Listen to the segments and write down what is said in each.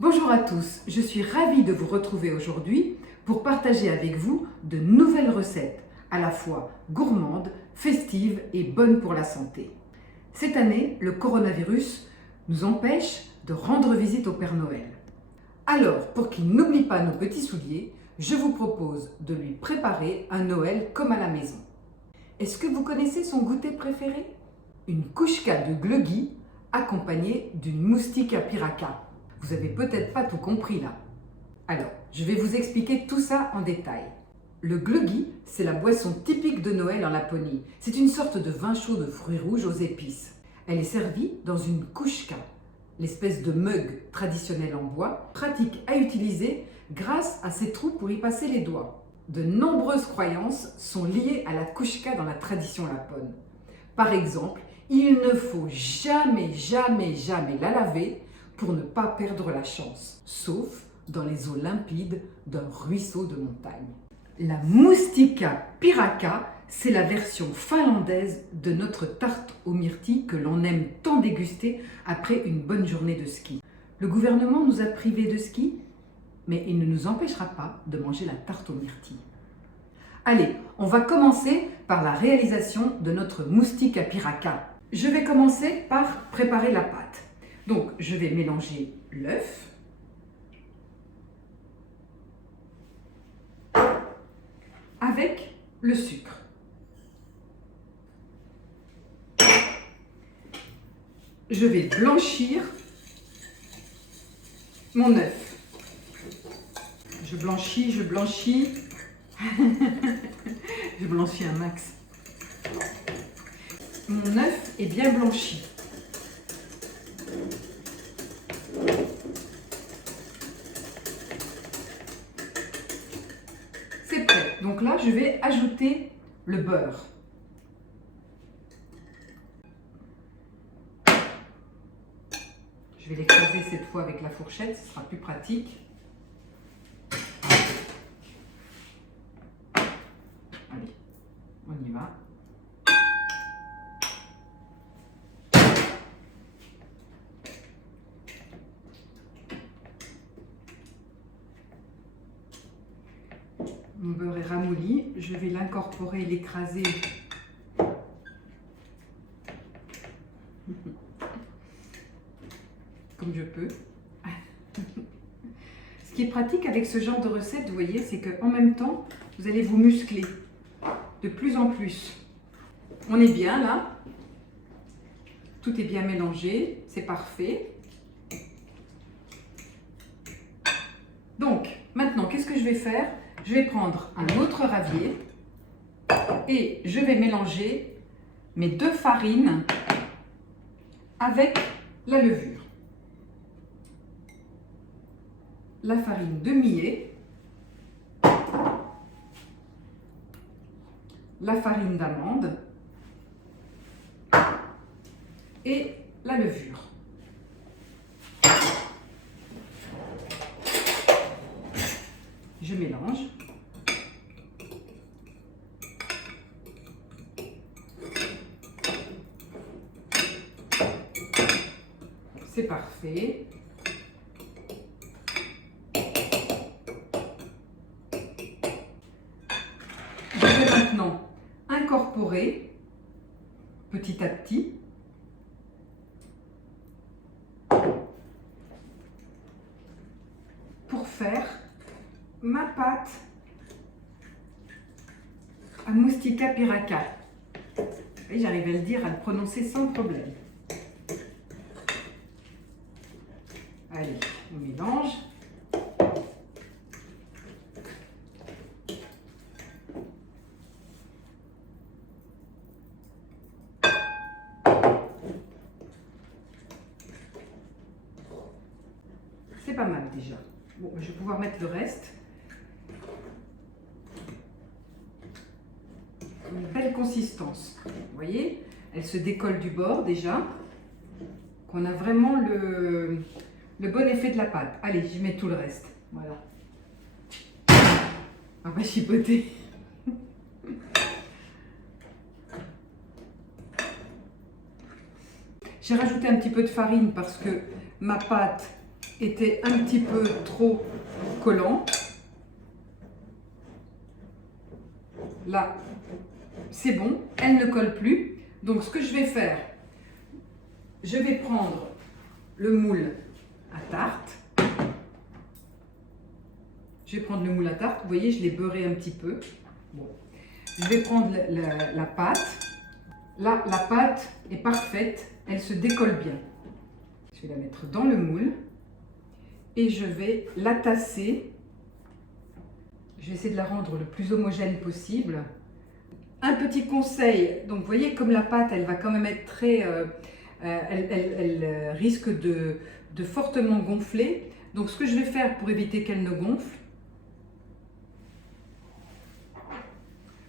Bonjour à tous, je suis ravie de vous retrouver aujourd'hui pour partager avec vous de nouvelles recettes, à la fois gourmandes, festives et bonnes pour la santé. Cette année, le coronavirus nous empêche de rendre visite au Père Noël. Alors, pour qu'il n'oublie pas nos petits souliers, je vous propose de lui préparer un Noël comme à la maison. Est-ce que vous connaissez son goûter préféré? Une kouchka de glöggi accompagnée d'une moustika piraka. Vous avez peut-être pas tout compris là. Alors, je vais vous expliquer tout ça en détail. Le glöggi, c'est la boisson typique de Noël en Laponie. C'est une sorte de vin chaud de fruits rouges aux épices. Elle est servie dans une kouchka, l'espèce de mug traditionnel en bois, pratique à utiliser grâce à ses trous pour y passer les doigts. De nombreuses croyances sont liées à la kouchka dans la tradition lapone. Par exemple, il ne faut jamais la laver pour ne pas perdre la chance, sauf dans les eaux limpides d'un ruisseau de montagne. La moustika piraka, c'est la version finlandaise de notre tarte aux myrtilles que l'on aime tant déguster après une bonne journée de ski. Le gouvernement nous a privés de ski, mais il ne nous empêchera pas de manger la tarte aux myrtilles. Allez, on va commencer par la réalisation de notre moustika piraka. Je vais commencer par préparer la pâte. Donc, je vais mélanger l'œuf avec le sucre. Je vais blanchir mon œuf. Je blanchis. Je blanchis un max. Mon œuf est bien blanchi. C'est prêt. Donc là, je vais ajouter le beurre. Je vais l'écraser cette fois avec la fourchette, ce sera plus pratique. Allez, on y va. Mon beurre est ramolli, je vais l'incorporer, l'écraser comme je peux. Ce qui est pratique avec ce genre de recette, vous voyez, c'est qu'en même temps, vous allez vous muscler de plus en plus. On est bien là, tout est bien mélangé, c'est parfait. Donc, maintenant, qu'est-ce que je vais faire? Je vais prendre un autre ravier et je vais mélanger mes deux farines avec la levure. La farine de millet, la farine d'amande et la levure. Je mélange. C'est parfait. Je vais maintenant incorporer petit à petit pour faire ma pâte à moustika piraka. Et j'arrive à le dire, à le prononcer sans problème. Allez, on mélange. C'est pas mal déjà. Bon, je vais pouvoir mettre le reste. Une belle consistance. Vous voyez, elle se décolle du bord déjà. Qu'on a vraiment le bon effet de la pâte. Allez, je mets tout le reste. Voilà. On va chipoter. J'ai rajouté un petit peu de farine parce que ma pâte était un petit peu trop collant. Là, c'est bon, elle ne colle plus. Donc ce que je vais faire, je vais prendre le moule à tarte. Je vais prendre le moule à tarte, vous voyez, je l'ai beurré un petit peu. Bon. Je vais prendre la pâte. Là, la pâte est parfaite, elle se décolle bien. Je vais la mettre dans le moule et je vais la tasser. Je vais essayer de la rendre le plus homogène possible. Un petit conseil, donc vous voyez comme la pâte, elle va quand même être très... elle risque de fortement gonfler. Donc ce que je vais faire pour éviter qu'elle ne gonfle,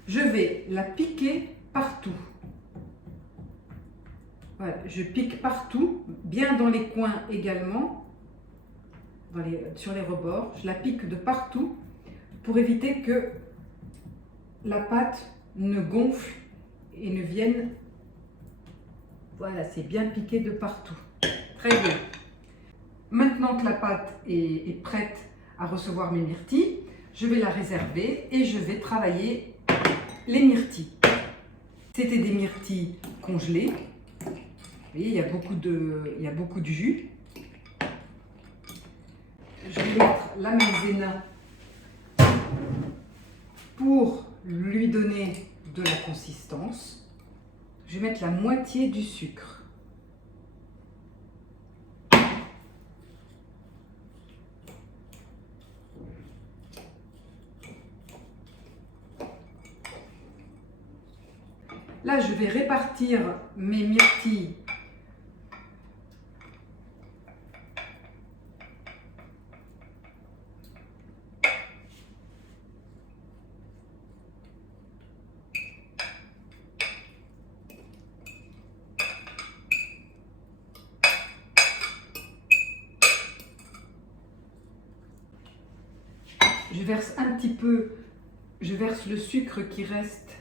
je vais la piquer partout. Voilà, je pique partout, bien dans les coins également, sur les rebords. Je la pique de partout pour éviter que la pâte ne gonfle et ne vienne. Voilà, c'est bien piqué de partout. Très bien. Maintenant que la pâte est prête à recevoir mes myrtilles, je vais la réserver et je vais travailler les myrtilles. C'était des myrtilles congelées. Vous voyez, il y a beaucoup de jus. Je vais mettre la maïzena pour lui donner de la consistance. Je vais mettre la moitié du sucre. Là, je vais répartir mes myrtilles je verse un petit peu, je verse le sucre qui reste.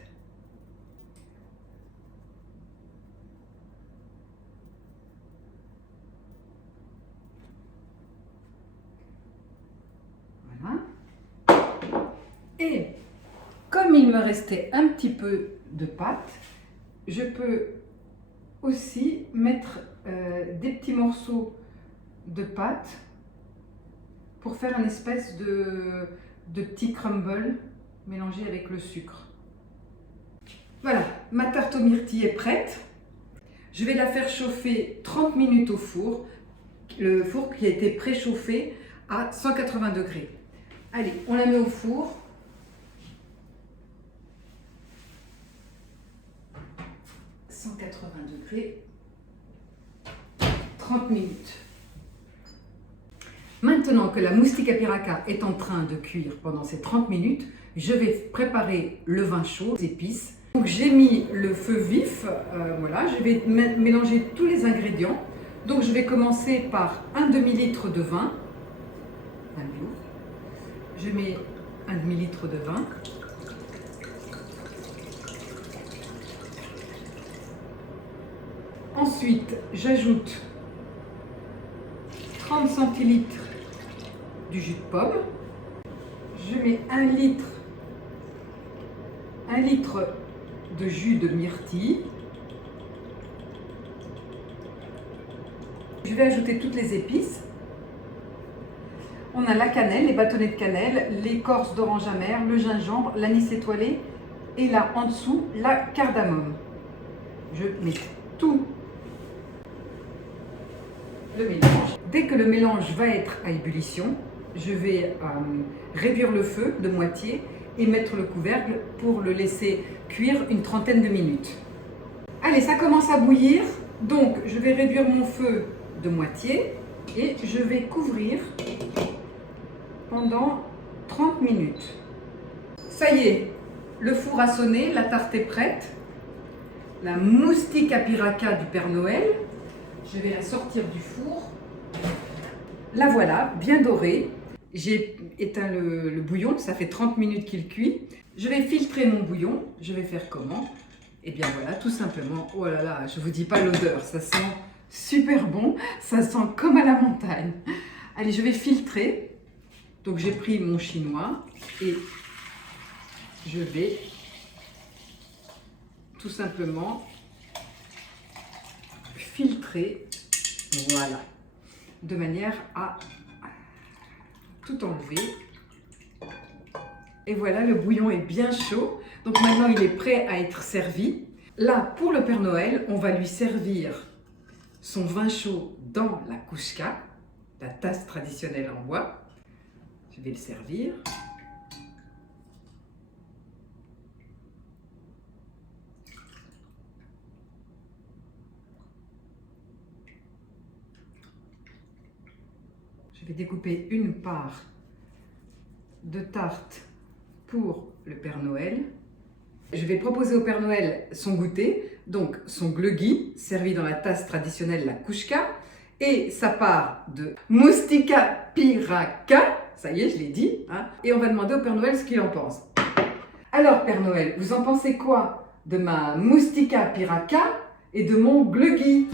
Voilà. Et comme il me restait un petit peu de pâte, je peux aussi mettre des petits morceaux de pâte pour faire une espèce de petit crumble mélangé avec le sucre. Voilà, ma tarte aux myrtilles est prête. Je vais la faire chauffer 30 minutes au four. Le four qui a été préchauffé à 180 degrés. Allez, on la met au four. « 180 degrés, 30 minutes. Maintenant que la moustika piraka est en train de cuire pendant ces 30 minutes, je vais préparer le vin chaud, les épices. Donc j'ai mis le feu vif, voilà, je vais mélanger tous les ingrédients. Donc je vais commencer par un demi-litre de vin. Je mets un demi-litre de vin. Ensuite, j'ajoute 30 centilitres du jus de pomme. Je mets un litre de jus de myrtille. Je vais ajouter toutes les épices. On a la cannelle, les bâtonnets de cannelle, l'écorce d'orange amère, le gingembre, l'anis étoilé et là en dessous la cardamome. Je mets tout le mélange. Dès que le mélange va être à ébullition, je vais réduire le feu de moitié et mettre le couvercle pour le laisser cuire une trentaine de minutes. Allez, ça commence à bouillir, donc je vais réduire mon feu de moitié et je vais couvrir pendant 30 minutes. Ça y est, le four a sonné, la tarte est prête. La moustika piraka du Père Noël. Je vais la sortir du four. La voilà, bien dorée. J'ai éteint le bouillon, ça fait 30 minutes qu'il cuit. Je vais filtrer mon bouillon. Je vais faire comment? Eh bien voilà, tout simplement. Oh là là, je vous dis pas l'odeur, ça sent super bon. Ça sent comme à la montagne. Allez, je vais filtrer. Donc j'ai pris mon chinois et je vais tout simplement filtrer, voilà, de manière à tout enlever. Et voilà, le bouillon est bien chaud. Donc maintenant, il est prêt à être servi. Là, pour le Père Noël, on va lui servir son vin chaud dans la kouchka, la tasse traditionnelle en bois. Je vais le servir. Je vais découper une part de tarte pour le Père Noël. Je vais proposer au Père Noël son goûter, donc son glöggi, servi dans la tasse traditionnelle, la kouchka, et sa part de moustika piraka, ça y est, je l'ai dit, hein, et on va demander au Père Noël ce qu'il en pense. Alors, Père Noël, vous en pensez quoi de ma moustika piraka et de mon glöggi?